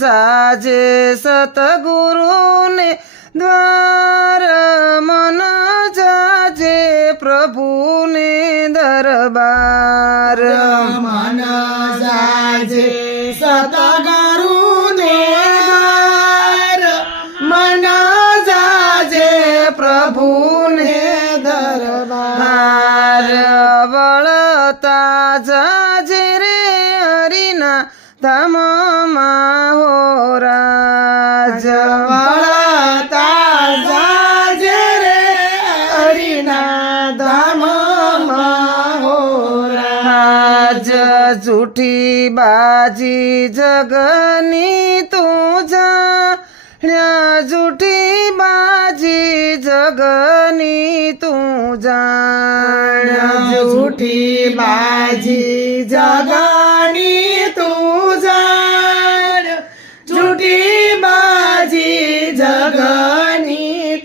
जाजे सतगुरुने द्वार मन जाजे प्रभुने दरबार मन जाजे सतगुरुने द्वार मन जाजे प्रभुने दरबार वळता जाजे रे हरिना धाममा हो राज वळता जाजे रे हरिना धाममा हो आज झुठी बाजी जगनी तुझा झुठी बाजी जगनी तुझा झूठी बाजी जगानी तुझा झूठी बाजी जग